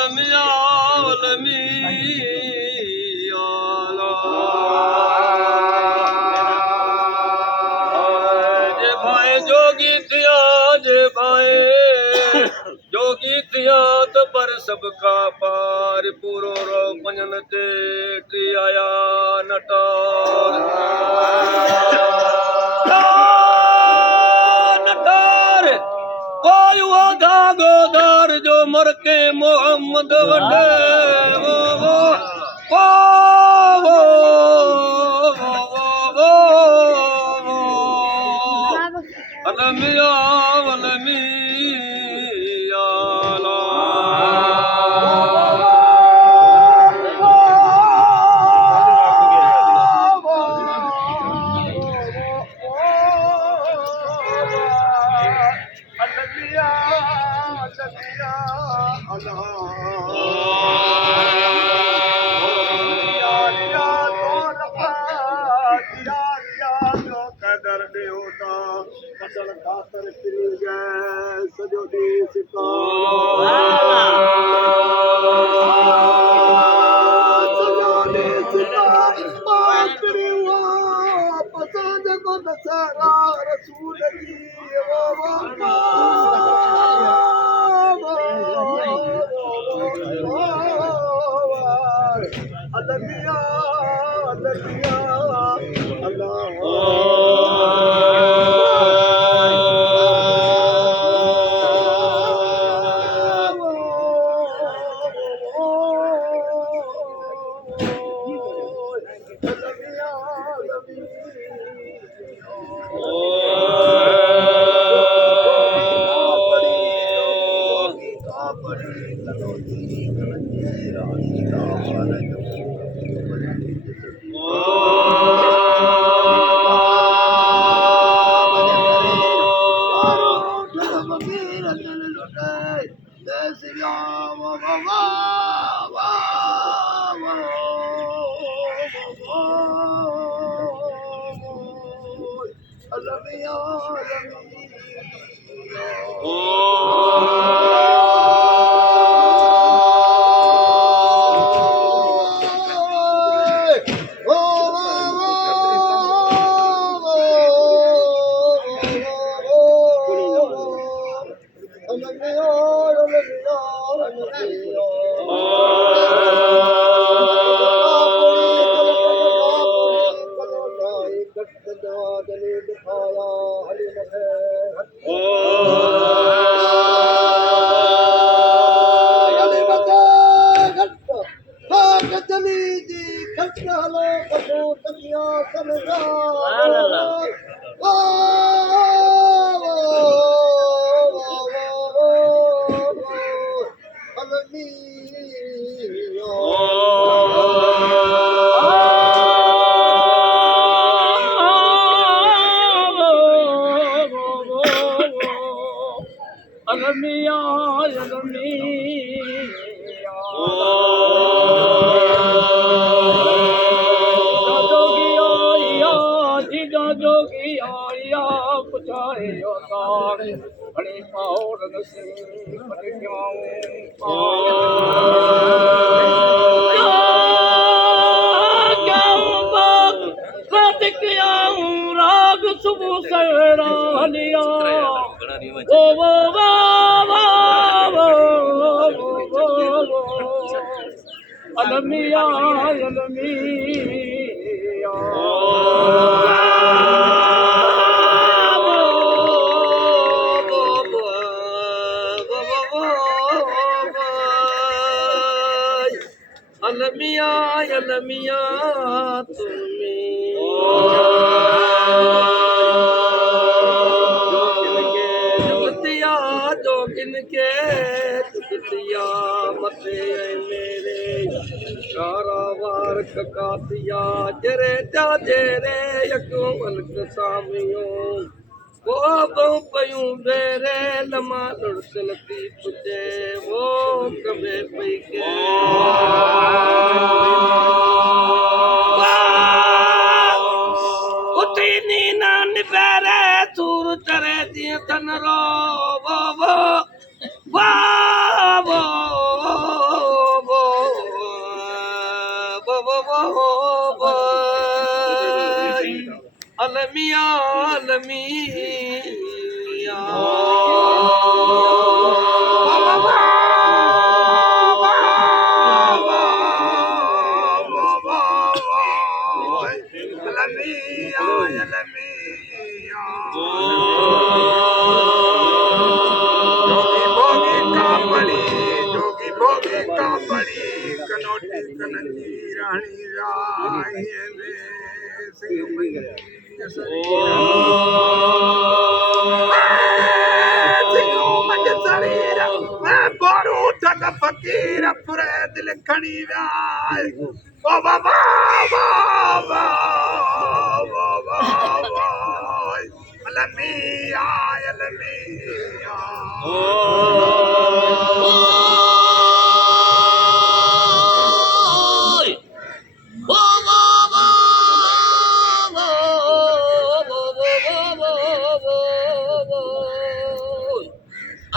अलमिया जे भाई जोगी थिया जे भाई जोगी थिया तो पर सबका पार पूरो रो पंजन ते टी आया नटार नटार कोई वो धागोदार जो मर के मोहम्मद वडे वो वो अलमिया अलमिया सॼो देश अलमिया अलमिया अलमिया जोगिनके जुगतिया मते मेरे कारावार ककातिया जरे जाजेरे यको मलक सामियो वो पयूं बेरे लमा लुड़सलती तुझे वो कबे पई के उठी नीना निबेरे सूर चरे दिए तन रो वो भोगी का बड़ी कनौटी कनकी रानी राही वे सिंह शरीर बोरू ठग फकीर फुरे दिल खणी व्याय ओ बाबा बाबा बाबा अलमिया अलमिया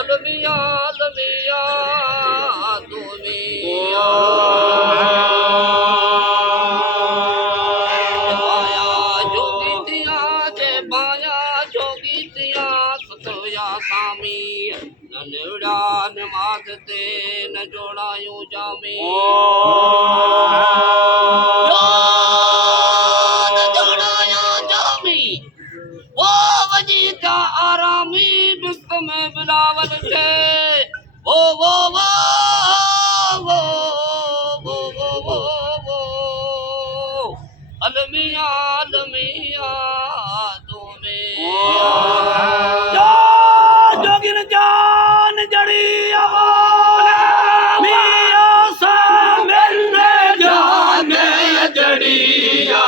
अलमिया अलमिया दुनिया माया जोगी दिया जे माया जोगी दिया सतोया सामी नलड़ा नमाज ते न जोड़ायूं जामी न जोड़ायूं जामी वो वजीदा आरामी बिस्त में बिलावल थे वो वो वो वो वो वो वो वो अलमिया अलमिया तुम्हें जोगिन जान जड़ी मिया सा मिलने जाने जड़िया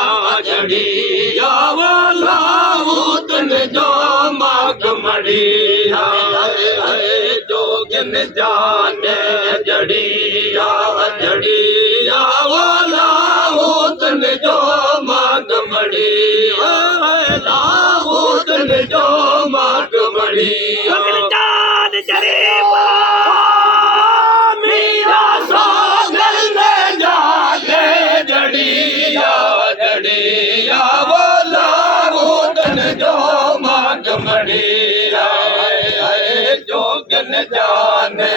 जड़िया वाला उतन जो माग मड़िया जोगिन जाने जड़िया जड़िया वाला उतन जो माग मड़िया उतन जो माग मड़िया जान जड़िया मीरा सा मिलने जाने जड़िया जड़िया वाला उतन जो माग मड़िया जोगन जाने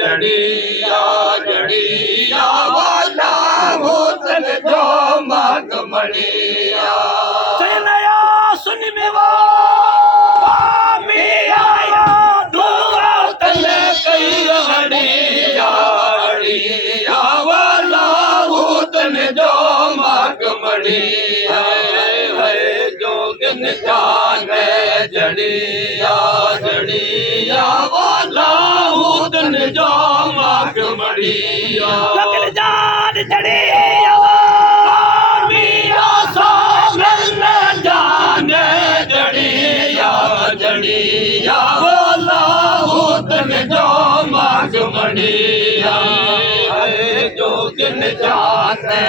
जड़िया जड़िया वाला उतन जो माग मड़िया चलया सुन में वो मिया दूरा तले कई हड़िया हड़िया वाला उतन जो माग मड़िया जोगन जाने जड़िया जड़िया वाला उतन जो माग मड़िया जोगन जान जड़िया मिया सा मिलने जाने जड़िया जड़िया वाला उतन जो माग मड़िया जोगन जाने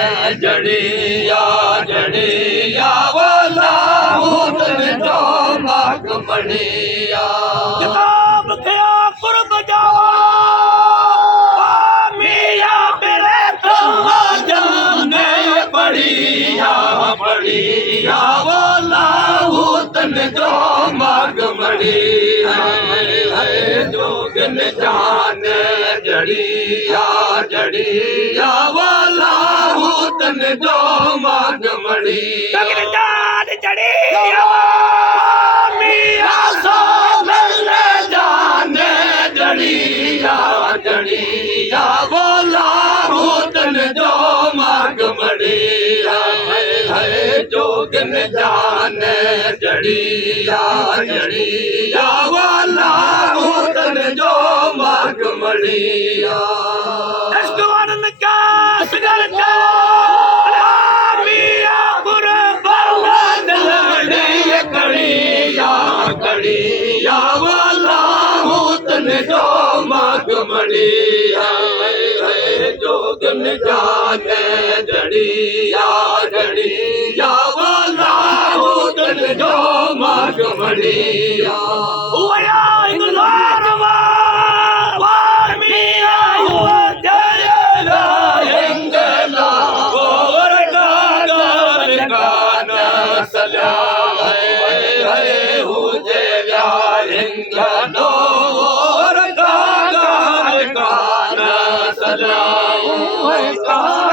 जड़िया जड़िया वाला उतन जो माग मड़िया किताब क्या कुर्ब जावा मिया मेरे तो जाने बढ़िया बढ़िया वाला उतन जो माग मड़िया जोगन जाने जड़िया जड़िया वाला उतन जो माग मड़िया जान जड़िया मिया सा मिलने जाने जड़िया जड़िया वाला उतन जो माग मड़िया जोगन जाने जड़िया जड़िया वाला उतन जो माग मड़िया अष्टवानन का सगल का मिया गुर बलद लड़े कड़िया कड़िया वाला उतन जो माग मड़िया जोगन जाने जड़िया जड़िया वाला उतन जो माग मड़िया हुआ इंगलारवा मिया हुआ जयला इंगला और गाना सला है हो जया इंगलो और गाना सला है